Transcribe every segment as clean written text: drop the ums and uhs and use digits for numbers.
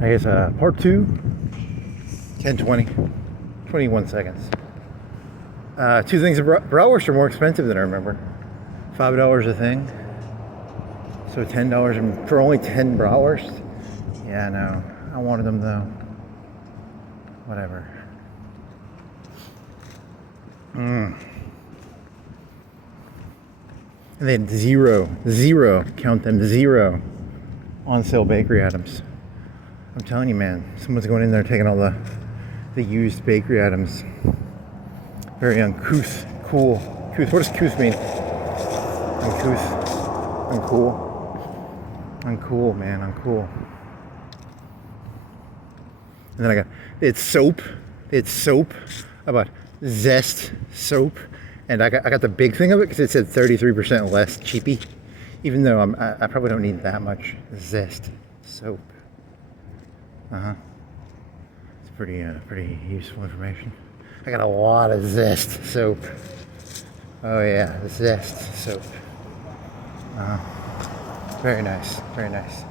I guess part 2, 10:20, 21 seconds. Two things of bratwursts are more expensive than I remember. $5 a thing. So $10 for only 10 bratwursts. Yeah, no, I wanted them though. Whatever. And then zero, count them, 0 on sale bakery items. I'm telling you, man, someone's going in there taking all the used bakery items. Very uncouth, cool. Couth. What does couth mean? Uncouth, uncool, uncool, man, uncool. And then I got it's soap. About Zest soap, and I got the big thing of it because it said 33% less cheapy. Even though I probably don't need that much Zest soap. It's pretty useful information. I got a lot of Zest soap. Oh yeah, Zest soap. Very nice, very nice.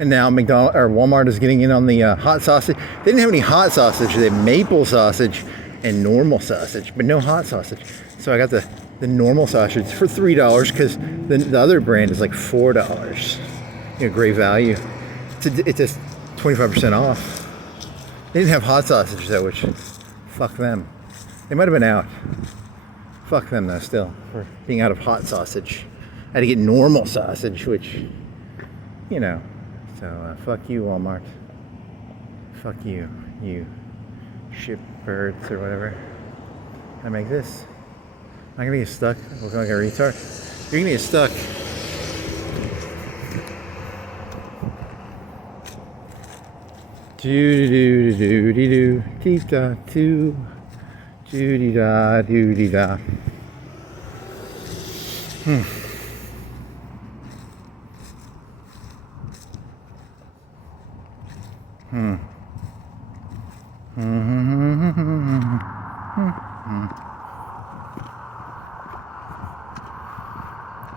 And now McDonald's or Walmart is getting in on the hot sausage. They didn't have any hot sausage. They had maple sausage and normal sausage, but no hot sausage. So I got the normal sausage for $3 because the other brand is like $4. You know, great value. It's just 25% off. They didn't have hot sausage though, which fuck them. They might have been out. Fuck them though, still, for being out of hot sausage. I had to get normal sausage, which, you know. So fuck you, Walmart. Fuck you, you shitbirds or whatever. Can I make this? I'm gonna get stuck. I'm looking like a retard. You're gonna get stuck. Do-do-do-do-do-do-do. Dee-da-doo. Do-dee-da-do-dee-da.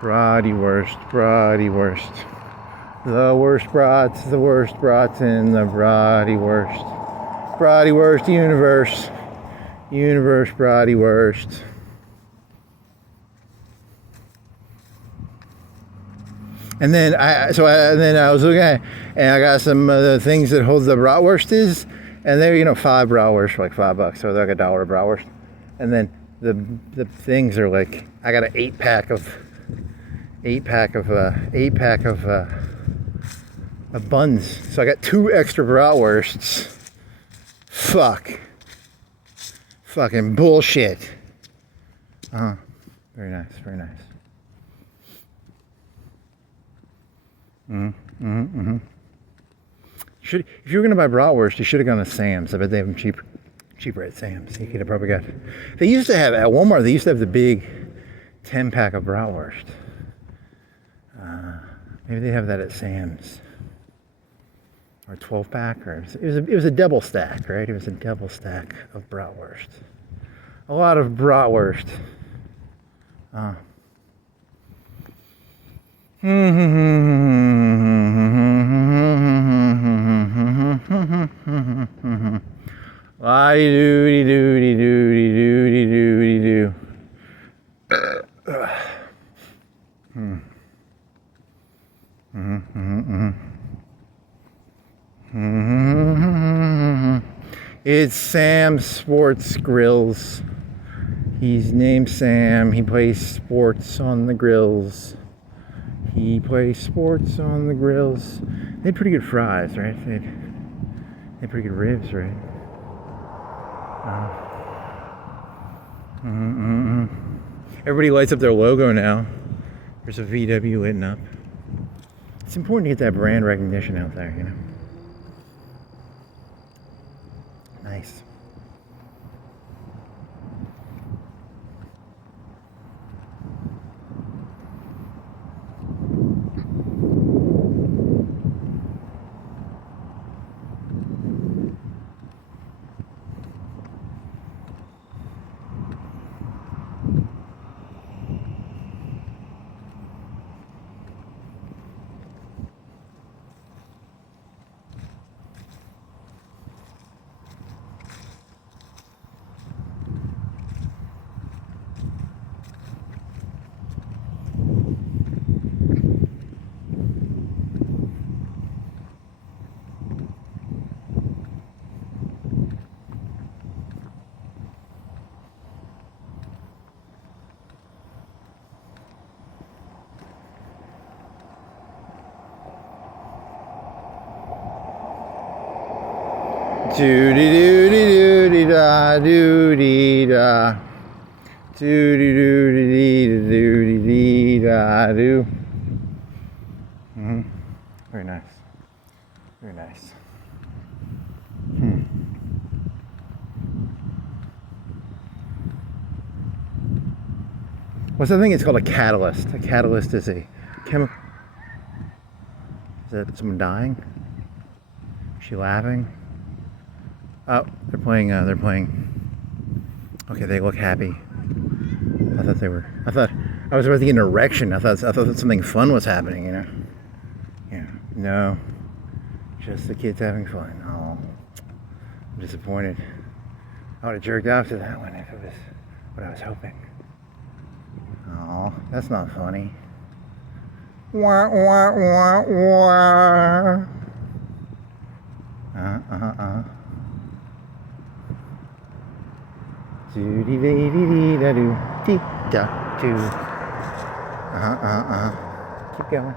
Bratwurst. The worst brats in the bratwurst. Bratwurst universe bratwurst. And then I was looking at it, and I got some of the things that hold the bratwurst is, and they're 5 bratwursts for like $5, so they're like $1 a bratwurst. And then the things are like, I got an 8-pack of buns, so I got 2 extra bratwursts. Fucking bullshit. Very nice, very nice. If you were gonna buy bratwurst, you should have gone to Sam's. I bet they have them cheaper at Sam's. You could have probably got. They used to have at Walmart. They used to have the big 10-pack of bratwurst. Maybe they have that at Sam's. Or 12-pack, or it was a double stack, right? It was a double stack of bratwurst. A lot of bratwurst. La-dee-doo-dee-doo-dee-doo-dee-doo-dee-doo-dee-doo. It's Sam Sports Grills. He's named Sam. He plays sports on the grills. They had pretty good fries, right? They had pretty good ribs, right? Everybody lights up their logo now. There's a VW lit up. It's important to get that brand recognition out there, you know? Nice. Do-dee-doo-dee-doo-dee-da, do-dee-da. Do-dee-doo-dee-dee-doo-dee-da-do. Very nice. Very nice. What's the thing? It's called a catalyst. A catalyst is a chemical. Is that someone dying? Is she laughing? Oh, they're playing. Okay, they look happy. I thought I was about to get an erection. I thought that something fun was happening. You know. Yeah. No. Just the kids having fun. Oh, I'm disappointed. I would have jerked off to that one if it was what I was hoping. Oh, that's not funny. Wah, wah, wah, wah. Doody dee dee da do dee da do. Keep going.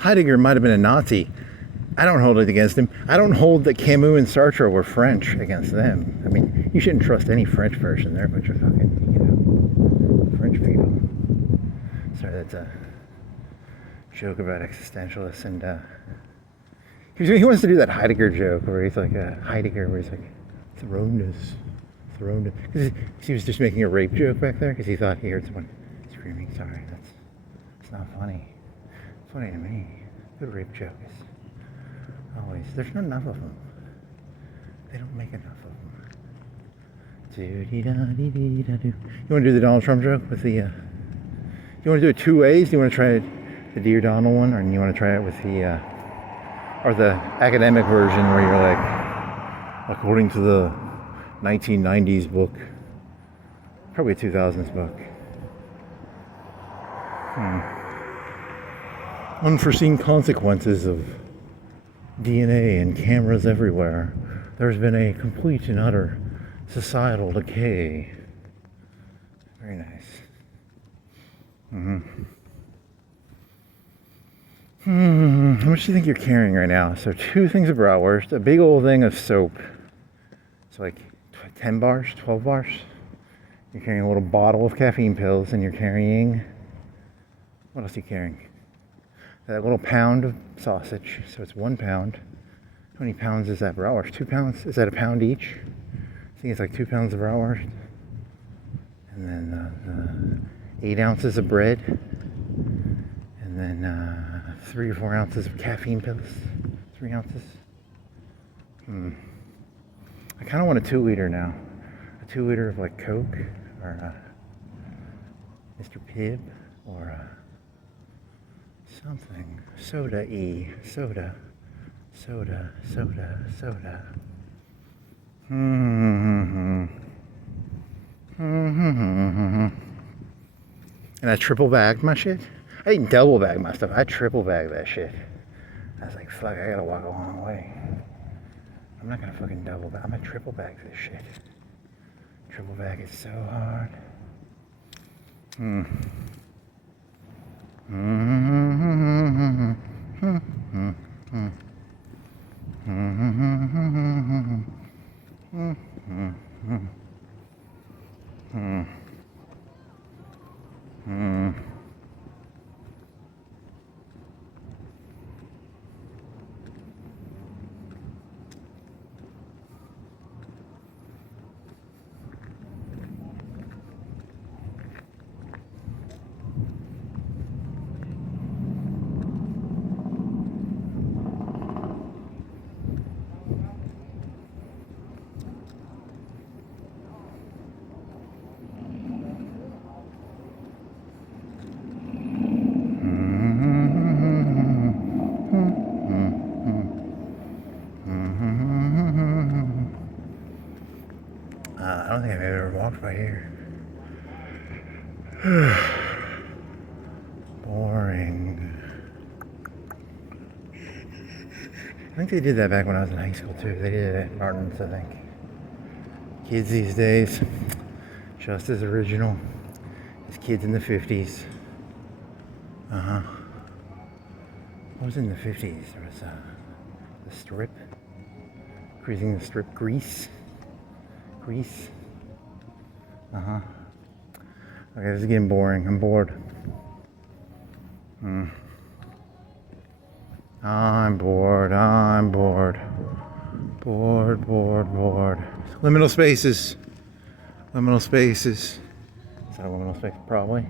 Heidegger might have been a Nazi. I don't hold it against him. I don't hold that Camus and Sartre were French against them. I mean, you shouldn't trust any French person. They're a bunch of fucking, French people. Sorry, that's a joke about existentialists. And he wants to do that Heidegger joke where he's like, Heidegger, where he's like, Throne. Because he was just making a rape joke back there because he thought he heard someone screaming. Sorry, it's not funny. It's funny to me. Good rape joke is always, there's not enough of them. They don't make enough of them. You want to do the Donald Trump joke with the, you want to do it two ways? Do you want to try it, the Dear Donald one, or you want to try it with the, or the academic version where you're like, according to the 1990s book, probably a 2000s book. Unforeseen consequences of DNA and cameras everywhere. There's been a complete and utter societal decay. Very nice. How much do you think you're carrying right now? So 2 things of bratwurst, a big old thing of soap. It's like 10 bars, 12 bars. You're carrying a little bottle of caffeine pills, and you're carrying, what else are you carrying? That little pound of sausage, so it's 1 pound. How many pounds is that bratwurst? 2 pounds? Is that a pound each? I think it's like 2 pounds of bratwurst. And then 8 ounces of bread. And then 3 or 4 ounces of caffeine pills. 3 ounces. I kind of want a 2-liter now. A 2-liter of like Coke or Mr. Pibb or something. Soda-y. Soda. And I triple bagged my shit. I didn't double bag my stuff. I triple bagged that shit. I was like, fuck, I gotta walk a long way. I'm not gonna fucking double bag. I'm gonna triple bag this shit. Triple bag is so hard. I don't think I've ever walked by here. think they did that back when I was in high school too. They did it at Martin's, I think. Kids these days, just as original as kids in the 50s. What was in the 50s? There was the Strip. Cruising the Strip. Grease. Okay, this is getting boring. I'm bored. I'm bored. Bored. Liminal spaces. Is that a liminal space? Probably.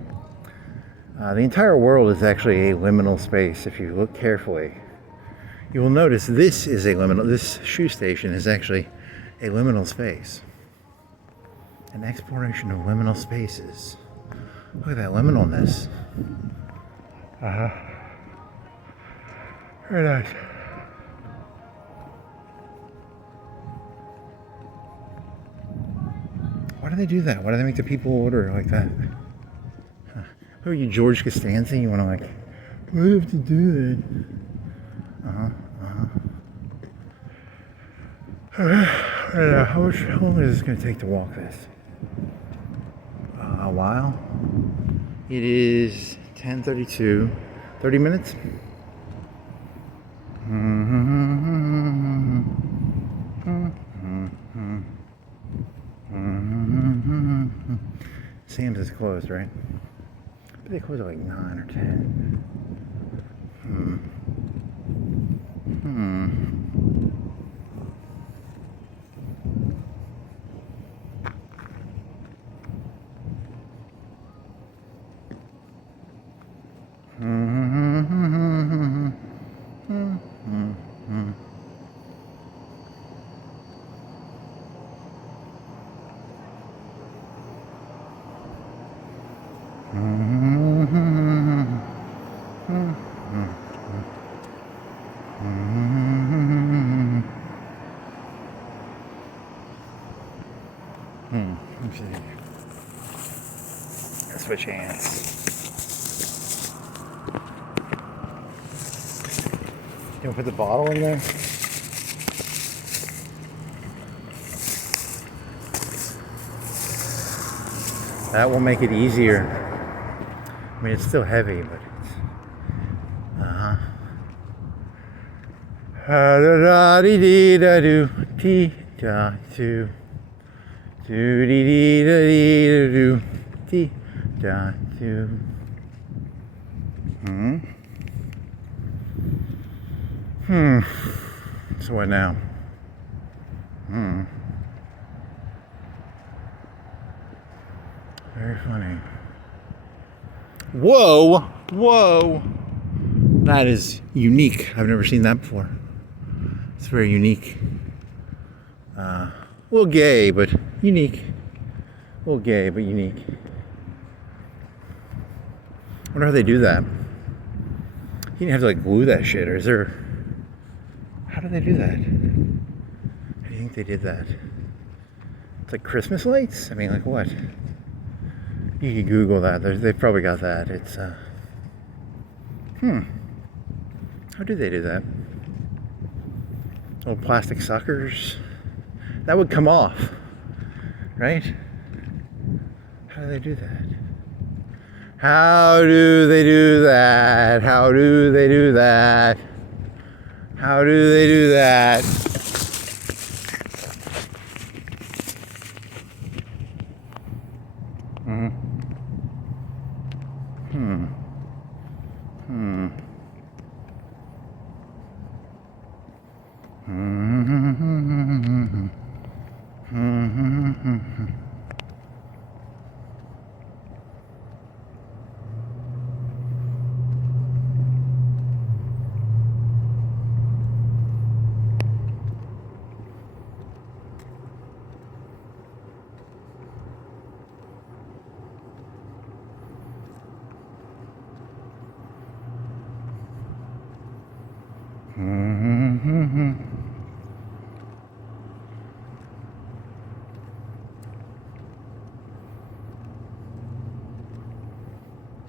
The entire world is actually a liminal space. If you look carefully, you will notice this is a liminal. This shoe station is actually a liminal space. An exploration of liminal spaces. Look at that liminalness. Very nice. Why do they do that? Why do they make the people order like that? Who are you, George Costanza? You want to like, we have to do that. How long is this going to take to walk this? A while. It is 10:32. 30 minutes. Sam's is closed, right? But they close at like 9 or 10. Let's see. Let's switch hands. You want to put the bottle in there? That will make it easier. I mean, it's still heavy, but it's... Pt2. So what now? Very funny. Whoa! That is unique. I've never seen that before. It's very unique. A little gay, but unique. A little gay, but unique. I wonder how they do that. You didn't have to like glue that shit, or is there... How do they do that? How do you think they did that? It's like Christmas lights? I mean, like what? You can Google that. They've probably got that. It's, How do they do that? Little plastic suckers? That would come off, right? How do they do that? How do they do that? How do they do that? How do they do that?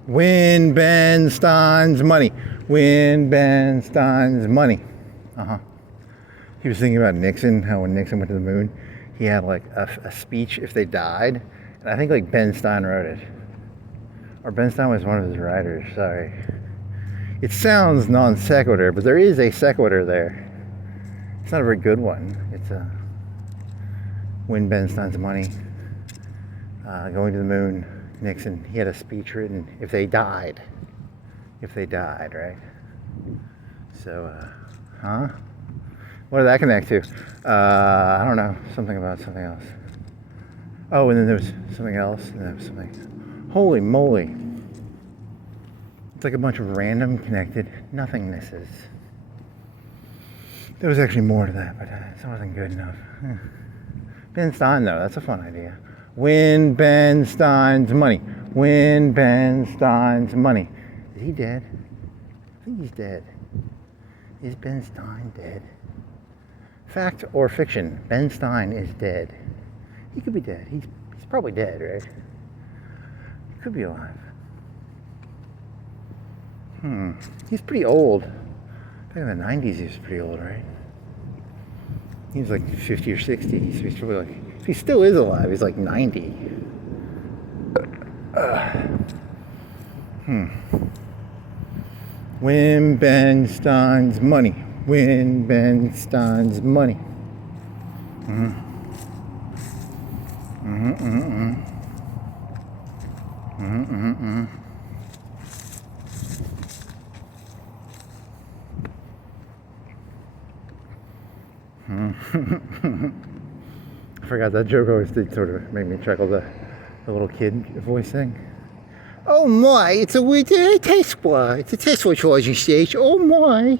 Win Ben Stein's money. Win Ben Stein's money. He was thinking about Nixon, how when Nixon went to the moon, he had like a speech if they died. And I think like Ben Stein wrote it. Or Ben Stein was one of his writers, sorry. It sounds non sequitur, but there is a sequitur there. It's not a very good one. It's a win Ben Stein's money. Going to the moon, Nixon, he had a speech written if they died. If they died, right? So, huh? What did that connect to? I don't know. Something about something else. Oh, and then there was something else. And there was something. Holy moly. It's like a bunch of random connected nothingnesses. There was actually more to that, but it wasn't good enough. Ben Stein, though, that's a fun idea. Win Ben Stein's money. Win Ben Stein's money. Is he dead? I think he's dead. Is Ben Stein dead? Fact or fiction? Ben Stein is dead. He could be dead. He's probably dead, right? He could be alive. He's pretty old. Back in the 90s, he was pretty old, right? He was like 50 or 60. So he's probably like, if he still is alive, he's like 90. Win Ben Stein's money. Win Ben Stein's money. I forgot that joke always did sort of make me chuckle, the little kid voice thing. Oh my, it's a Tesla. It's a Tesla charging station. Oh my.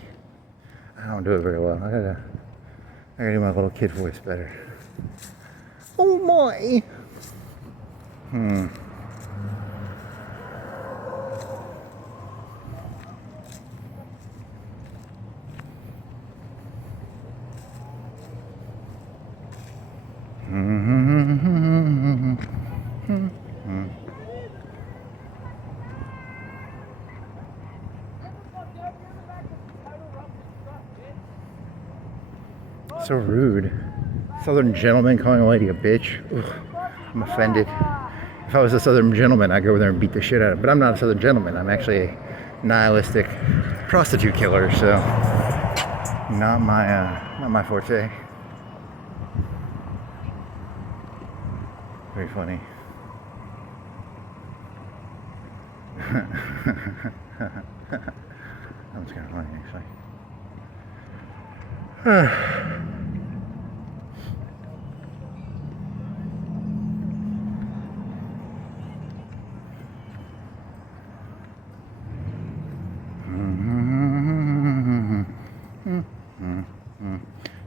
I don't do it very well. I gotta do my little kid voice better. Oh my. So rude. Southern gentleman calling a lady a bitch. Ugh, I'm offended. If I was a Southern gentleman, I'd go over there and beat the shit out of it. But I'm not a Southern gentleman. I'm actually a nihilistic prostitute killer. So not my forte. Very funny. That was kind of funny, actually.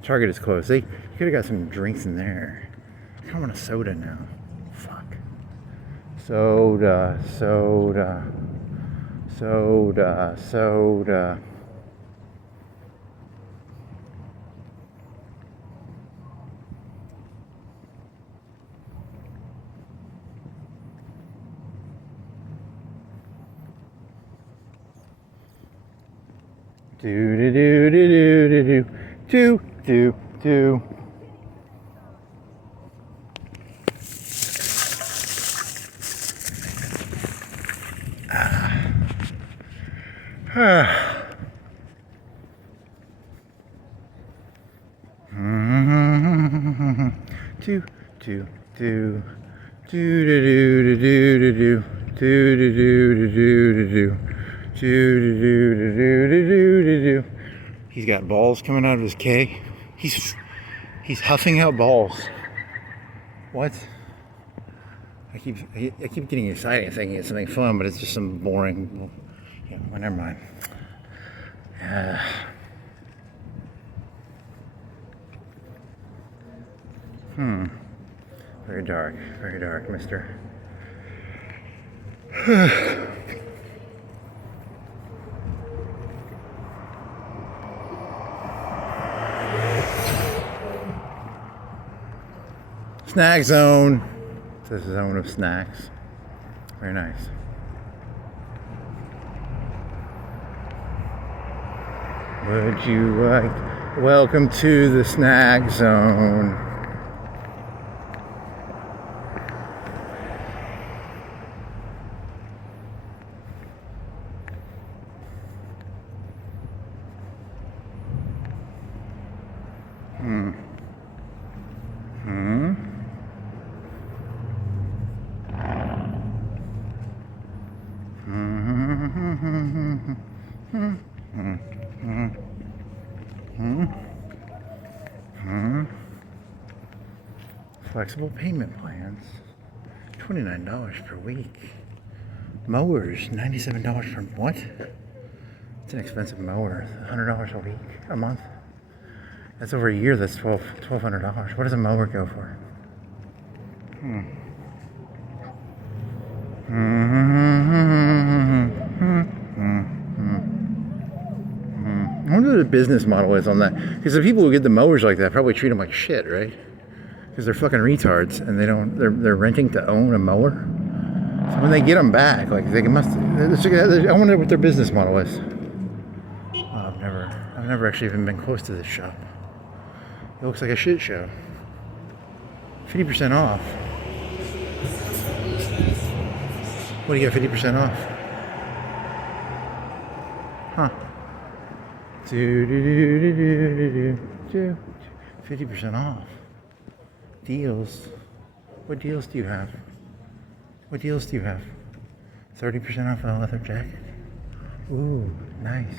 Target is closed. You could have got some drinks in there. I kind of want a soda now. Fuck. Soda. Do. He's got balls coming out of his K. He's huffing out balls. What? I keep getting excited and thinking it's something fun, but it's just some boring. Yeah, well, never mind. Very dark, mister. Snack zone. This is a zone of snacks. Very nice. Would you like Welcome to the snack zone. Flexible payment plans, $29 per week. Mowers, $97 per what? It's an expensive mower. $100 a week, a month. That's over a year. That's $1,200. What does a mower go for? I wonder what the business model is on that. Because the people who get the mowers like that probably treat them like shit, right? Because they're fucking retards and they're renting to own a mower. So when they get them back, like they must. I wonder what their business model is. I've never actually even been close to this shop. It looks like a shit show. 50% off. What do you get 50% off? Huh. 50% off. Deals. What deals do you have? What deals do you have? 30% off a leather jacket. Ooh, nice.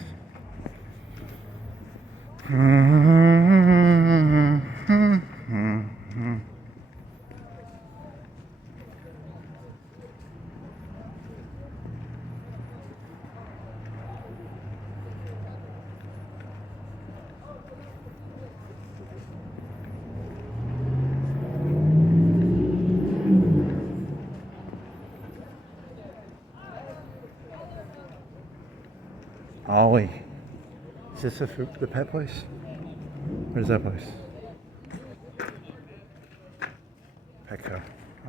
Ollie. Is this the pet place? What is that place? Petco.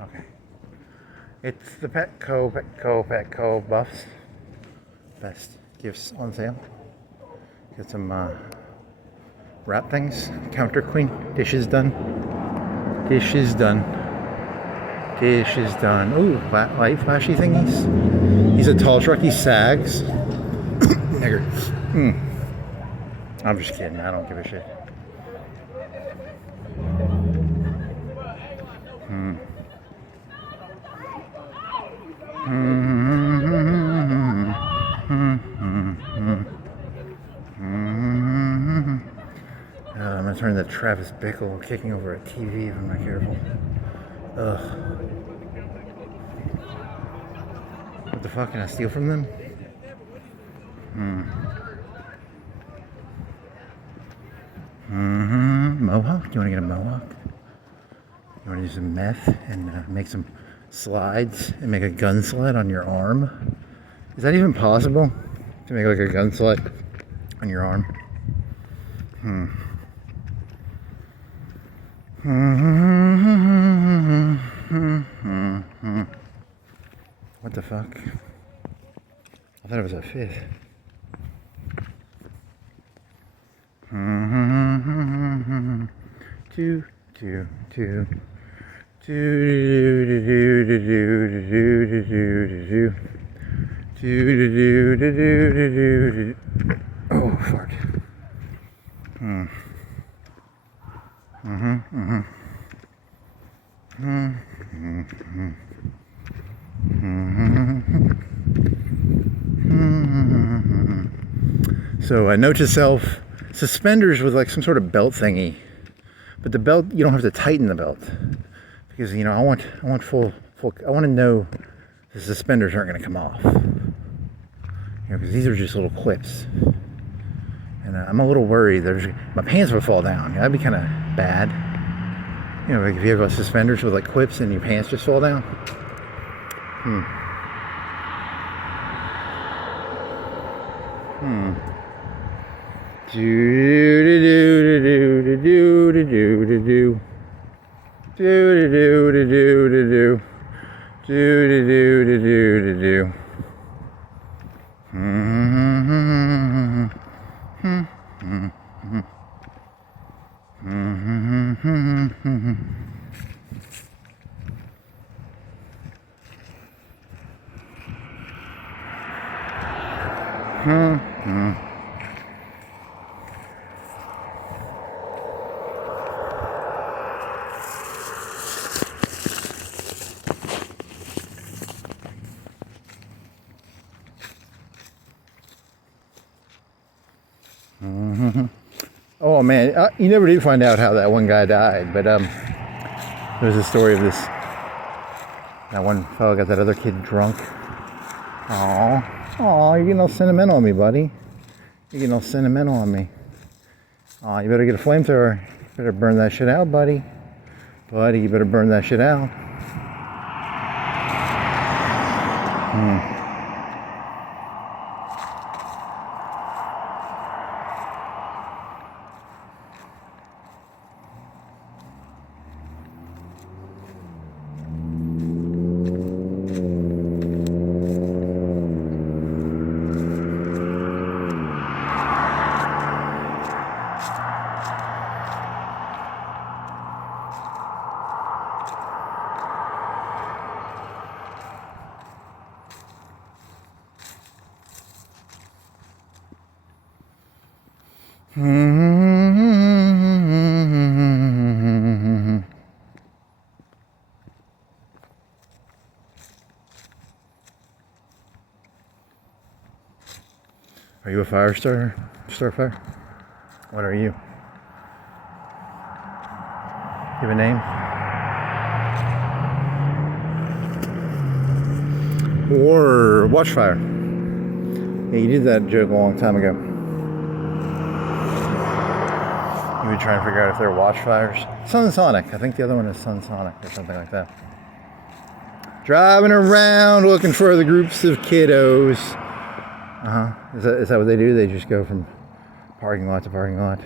Okay. It's the Petco buffs. Best gifts on sale. Get some wrap things. Counter clean. Dishes done. Dishes done. Dishes done. Ooh, light flashy thingies. He's a tall truck. He sags. Nigger. I'm just kidding. I don't give a shit. I'm gonna turn into Travis Bickle kicking over a TV if I'm not careful. Ugh. What the fuck? Can I steal from them? Mohawk? Do you want to get a mohawk? You want to do some meth and make some slides and make a gun sled on your arm? Is that even possible? To make like a gun sled on your arm? What the fuck? I thought it was a fifth. Two. Oh, fart. So note to self, suspenders with like some sort of belt thingy, but the belt, you don't have to tighten the belt because I want full I want to know the suspenders aren't going to come off, because these are just little clips, and I'm a little worried my pants will fall down. That'd be kind of bad, like if you have suspenders with like clips and your pants just fall down. Oh man, you never did find out how that one guy died, but there's a story of this. That one fellow got that other kid drunk. Aw, you're getting all sentimental on me, buddy. You're getting all sentimental on me. Aw, you better get a flamethrower. You better burn that shit out, buddy. Buddy, you better burn that shit out. Are you a fire starter? Start fire? What are you? Give a name? Or watch fire? Yeah, you did that joke a long time ago. You were trying to figure out if they're watch fires. Sunsonic. I think the other one is Sunsonic or something like that. Driving around looking for the groups of kiddos. Is that what they do? They just go from parking lot to parking lot,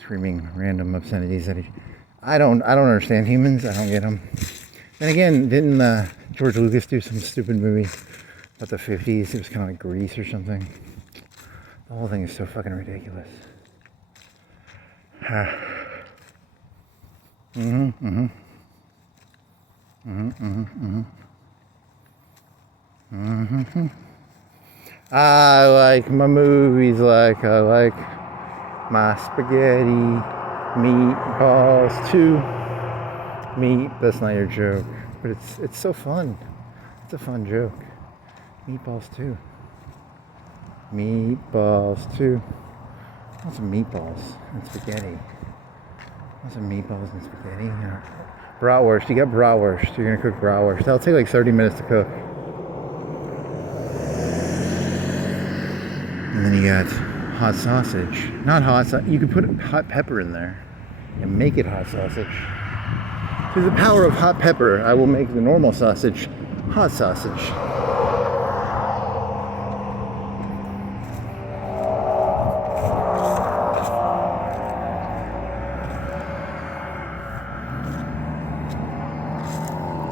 screaming random obscenities at each. I don't understand humans. I don't get them. Then again, didn't George Lucas do some stupid movie about the 50s? It was kind of like Grease or something. The whole thing is so fucking ridiculous. I like my movies like I like my spaghetti, meatballs too. That's not your joke, but it's so fun. It's a fun joke. Meatballs too. Meatballs too. Want some meatballs and spaghetti. Want some meatballs and spaghetti. Bratwurst. You got bratwurst. You're gonna cook bratwurst. That'll take like 30 minutes to cook. And then you got hot sausage. Not hot sausage. You could put hot pepper in there and make it hot sausage. Through the power of hot pepper, I will make the normal sausage hot sausage.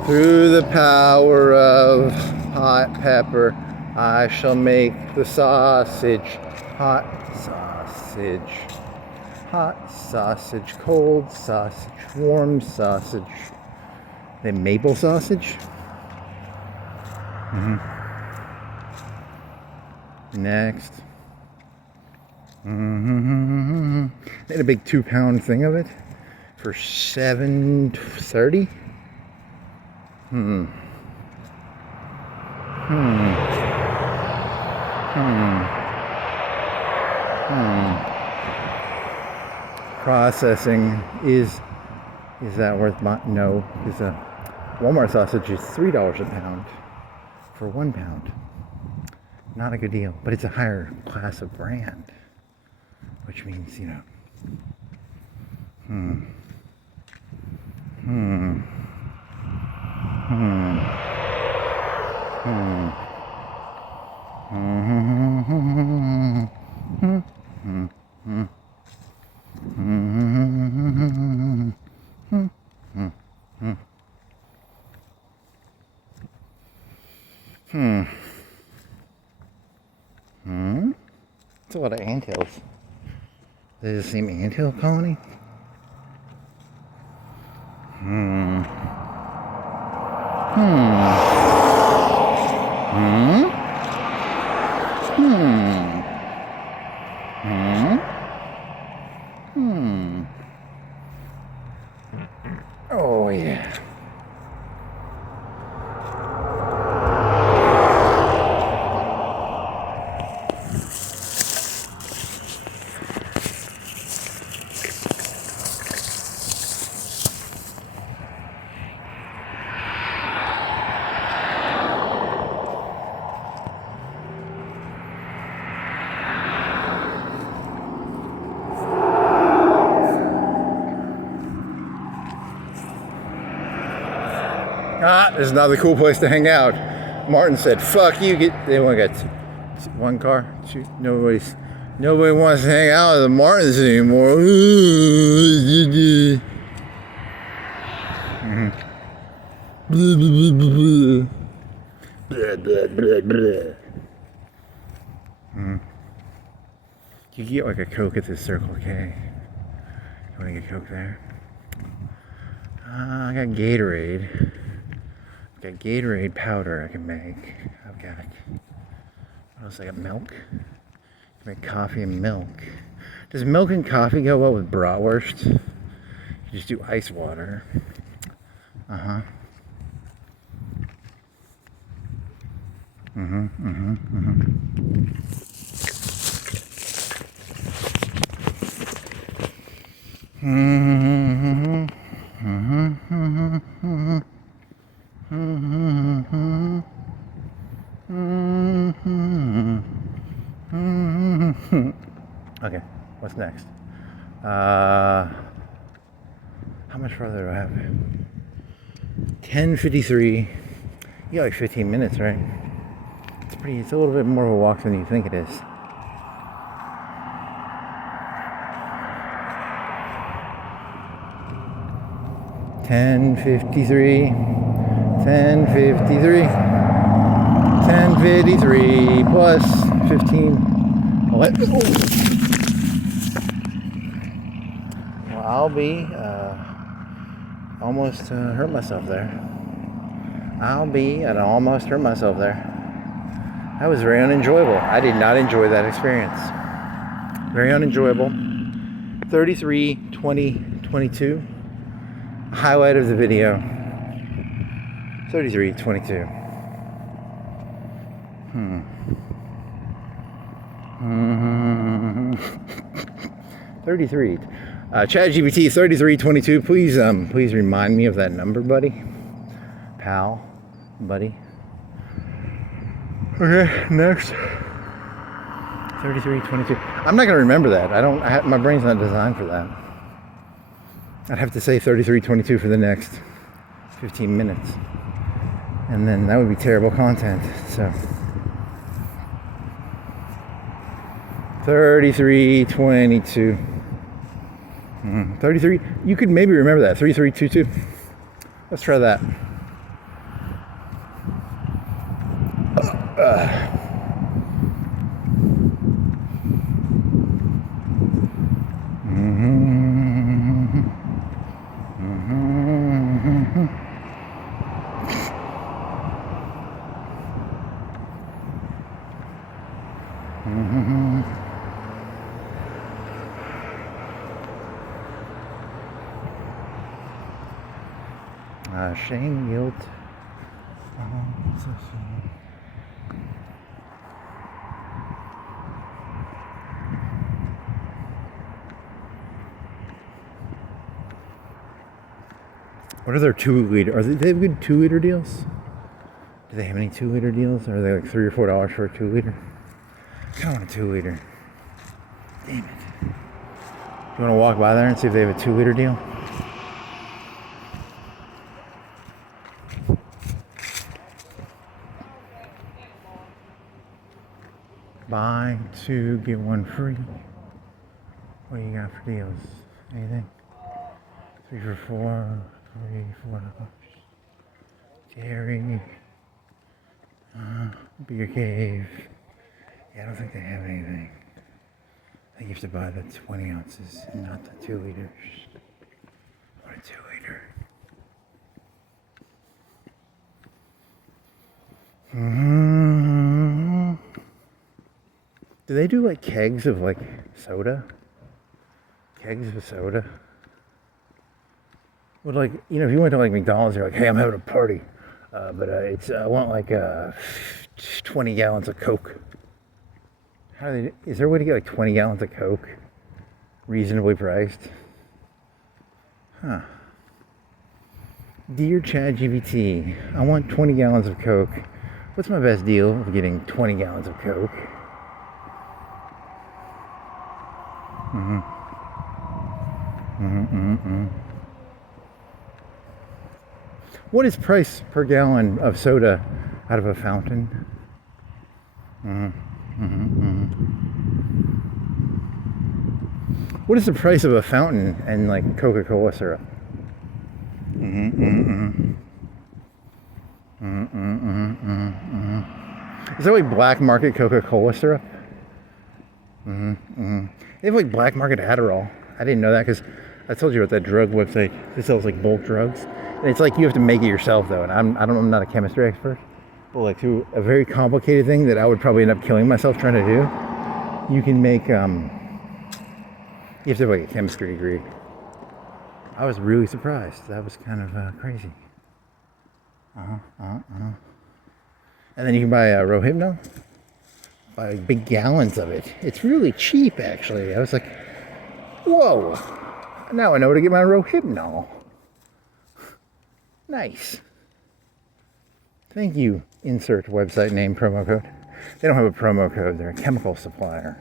Through the power of hot pepper, I shall make the sausage hot sausage. Hot sausage, cold sausage, warm sausage. The maple sausage? Next. They had a big 2-pound thing of it for $7.30. Processing is that worth no, because a Walmart sausage is $3 a pound for 1 pound. Not a good deal, but it's a higher class of brand, which means, you know. It's a lot of anthills. Is it the same anthill colony? Oh, yeah. This is not a cool place to hang out. Martin said, fuck you, they only got one car, two, nobody wants to hang out with the Martins anymore. You get like a Coke at the Circle K. You want to get Coke there? I got Gatorade. I've got Gatorade powder I can make. I've got, what else? I got milk. I can make coffee and milk. Does milk and coffee go well with bratwursts? You just do ice water. Okay, what's next? How much farther do I have? 10:53. You got like 15 minutes, right? It's a little bit more of a walk than you think it is. $10:53 plus 15. What? Well, I'll be almost hurt myself there. I almost hurt myself there. That was very unenjoyable. I did not enjoy that experience. Very unenjoyable. 33-20-22. Highlight of the video. 33-22. 33. ChatGPT 3322. Please remind me of that number, buddy. Pal, buddy. Okay, next. 3322. I'm not gonna remember that. My brain's not designed for that. I'd have to say 3322 for the next 15 minutes. And then that would be terrible content. So 3322. 33. You could maybe remember that. 3322. Let's try that. Shame, guilt. What are their 2-liter? They have good 2-liter deals? Do they have any 2-liter deals? Or are they like $3 or $4 for a 2-liter? I want a 2-liter. Damn it. You want to walk by there and see if they have a 2-liter deal? Buy 2, get 1 free. What do you got for deals? Anything? 3 for $4. $4. Dairy. Beer cave. Yeah, I don't think they have anything. I think you have to buy the 20 ounces, not the 2 liters. What a 2-liter. Mm-hmm. Do they do like kegs of like soda? Kegs of soda? Would like, you know, if you went to like McDonald's, you're like, hey, I'm having a party, but I want like 20 gallons of Coke. Is there a way to get like 20 gallons of Coke reasonably priced? Huh. Dear ChatGPT, I want 20 gallons of Coke. What's my best deal of getting 20 gallons of Coke? What is price per gallon of soda out of a fountain? What is the price of a fountain and like Coca-Cola syrup? Is that like black market Coca-Cola syrup? They have like black market Adderall. I didn't know that because I told you about that drug website that sells like bulk drugs. And it's like you have to make it yourself though. And I'm not a chemistry expert. But like through a very complicated thing that I would probably end up killing myself trying to do, you can make, you have to have like a chemistry degree. I was really surprised. That was kind of crazy. And then you can buy Rohypnol. Buy like big gallons of it. It's really cheap actually. I was like, whoa. Now I know where to get my Rohypnol. Nice. Thank you, insert website name promo code. They don't have a promo code, they're a chemical supplier.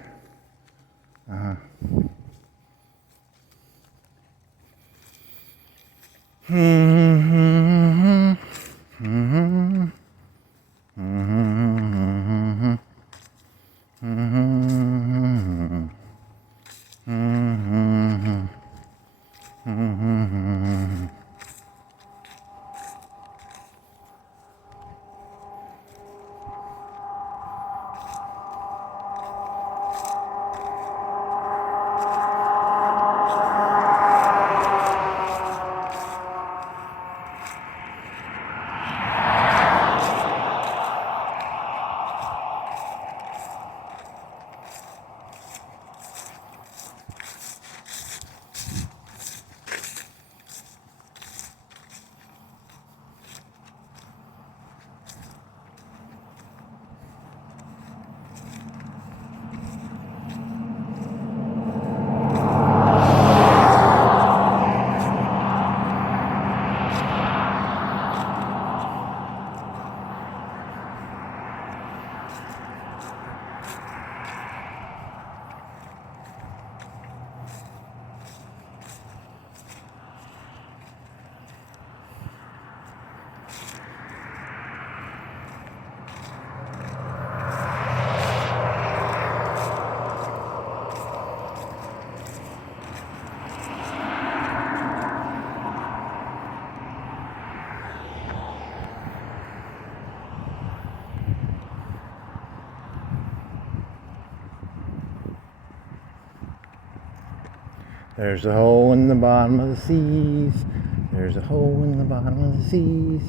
There's a hole in the bottom of the seas. There's a hole in the bottom of the seas.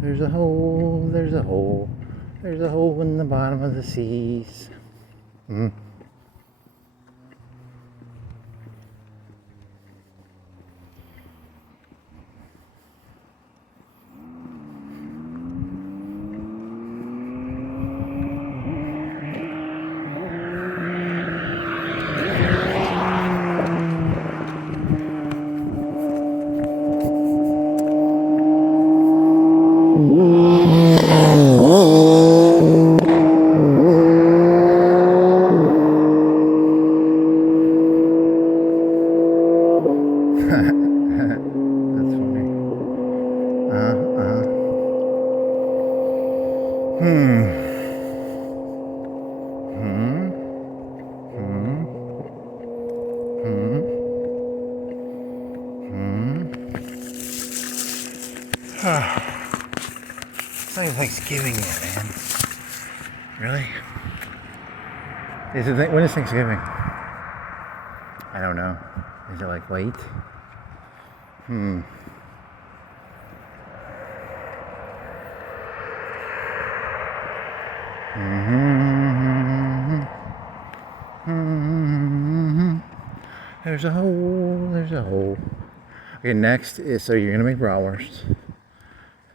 There's a hole, there's a hole. There's a hole in the bottom of the seas. That's funny. It's not even Thanksgiving yet, man. Really? When is Thanksgiving? I don't know. Is it like late? There's a hole, there's a hole. Okay, next is, so you're gonna make bratwursts.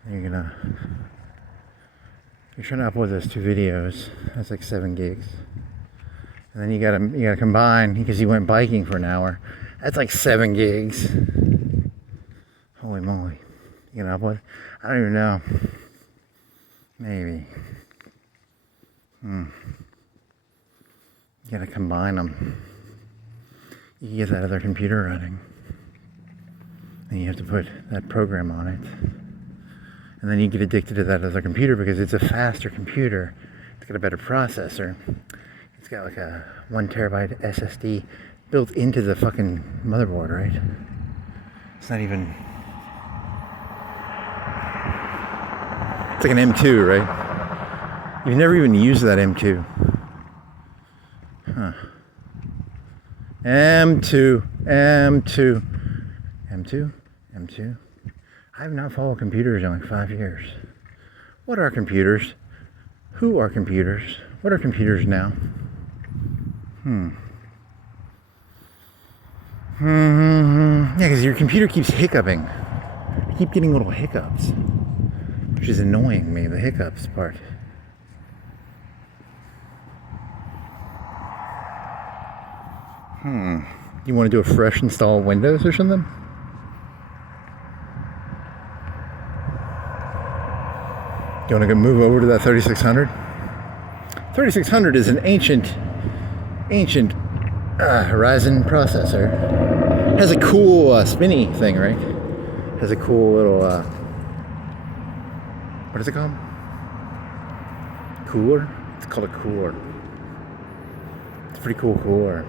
You're trying to upload those 2 videos. That's like 7 gigs. And then you gotta combine, because you went biking for an hour. That's like 7 gigs. Holy moly. You gonna upload? I don't even know. Maybe. You gotta combine them. You can get that other computer running. And you have to put that program on it. And then you get addicted to that other computer because it's a faster computer. It's got a better processor. It's got like a 1 terabyte SSD built into the fucking motherboard, right? It's not even... It's like an M2, right? You've never even used that M2. Huh. M2. I have not followed computers in like 5 years. What are computers? Who are computers? What are computers now? Yeah, because your computer keeps hiccuping. I keep getting little hiccups, which is annoying me, the hiccups part. You want to do a fresh install of Windows or something? You want to go move over to that 3600? 3600 is an ancient Horizon processor. It has a cool spinny thing, right? It has a cool little what is it called? Cooler? It's called a cooler. It's a pretty cool cooler.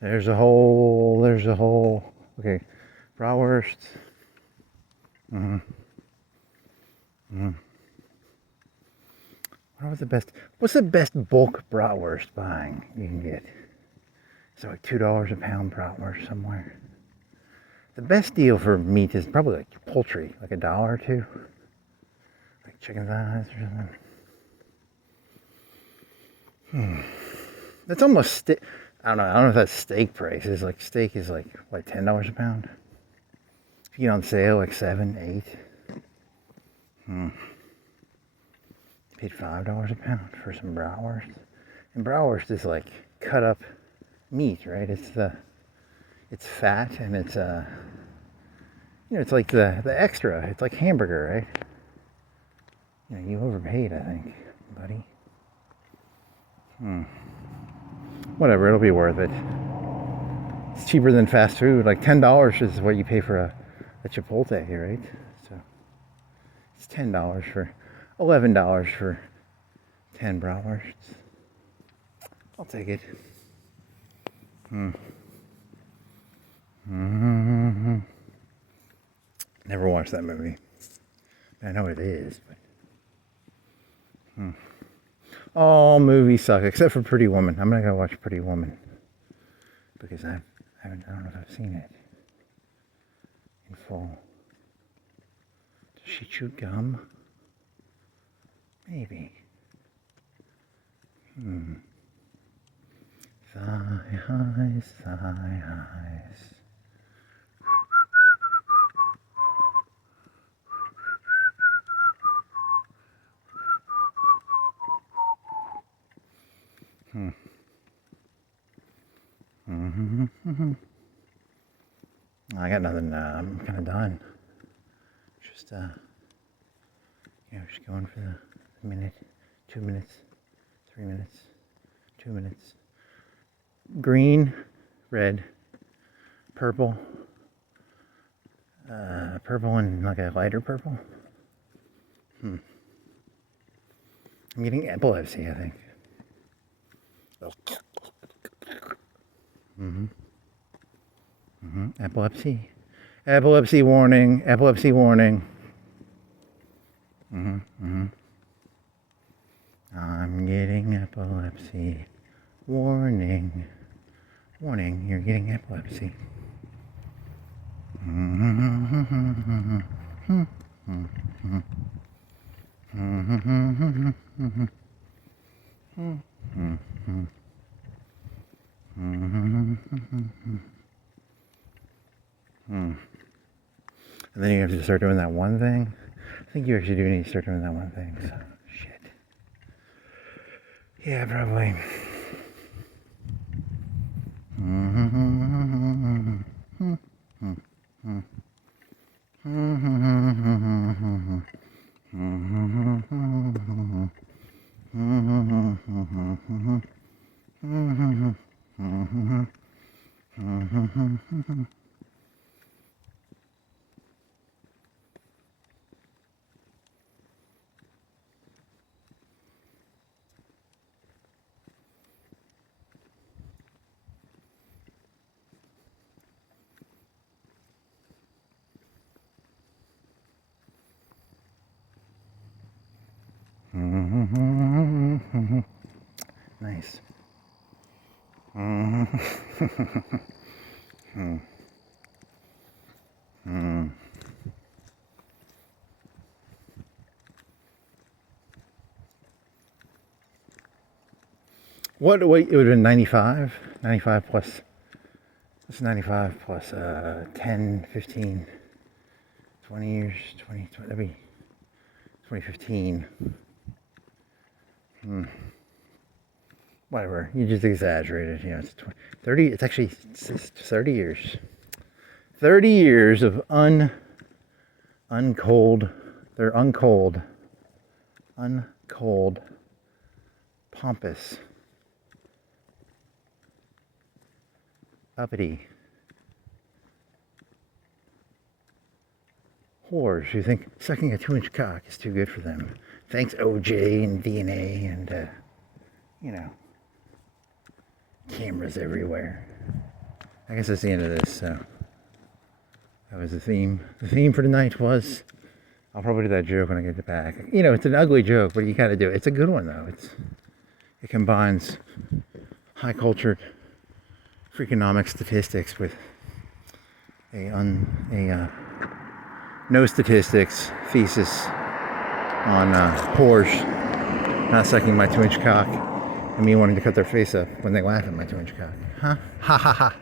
There's a hole, there's a hole. Okay, bratwursts. What's the best bulk bratwurst buying you can get? It's like $2 a pound bratwurst somewhere. The best deal for meat is probably like poultry, like $1 or $2. Like chicken thighs or something. That's almost I don't know if that's steak prices. Like steak is like what, $10 a pound? If you get on sale like 7, 8. Paid $5 a pound for some bratwursts. And bratwurst is like cut up meat, right? It's fat and it's it's like the extra. It's like hamburger, right? You overpaid, I think, buddy. Whatever, it'll be worth it. It's cheaper than fast food. Like $10 is what you pay for a Chipotle, right? So it's $10 for $11 for 10 bratwursts. I'll take it. Never watched that movie. I know it is, but all movies suck except for Pretty Woman. I'm gonna go watch Pretty Woman because I don't know if I've seen it in full. Does she chew gum? Maybe. Thigh highs, thigh highs. I got nothing. I'm kind of done. Just just going for the minute, 2 minutes, 3 minutes, 2 minutes. Green, red, purple, purple and like a lighter purple. I'm getting epilepsy, I think. Epilepsy. Epilepsy warning. Epilepsy warning. I'm getting epilepsy. Warning. Warning, you're getting epilepsy. And then you have to start doing that one thing. I think you actually do need to start doing that one thing. So, shit. Yeah, probably. Nice. What it would have been 95 plus, what's 95 plus 10, 15, 20 years, 20, that'd be 2015. Whatever, you just exaggerated, it's 30, it's actually 30 years. 30 years of uncold, pompous, uppity whores who think sucking a 2-inch cock is too good for them. Thanks OJ and DNA and, cameras everywhere. I guess that's the end of this, so that was the theme. The theme for tonight was, I'll probably do that joke when I get it back. It's an ugly joke, but you gotta do it. It's a good one though. It combines high cultured freakonomic statistics with no statistics thesis on whores not sucking my 2-inch cock and me wanting to cut their face up when they laugh at my 2-inch cock. Huh? Ha ha ha.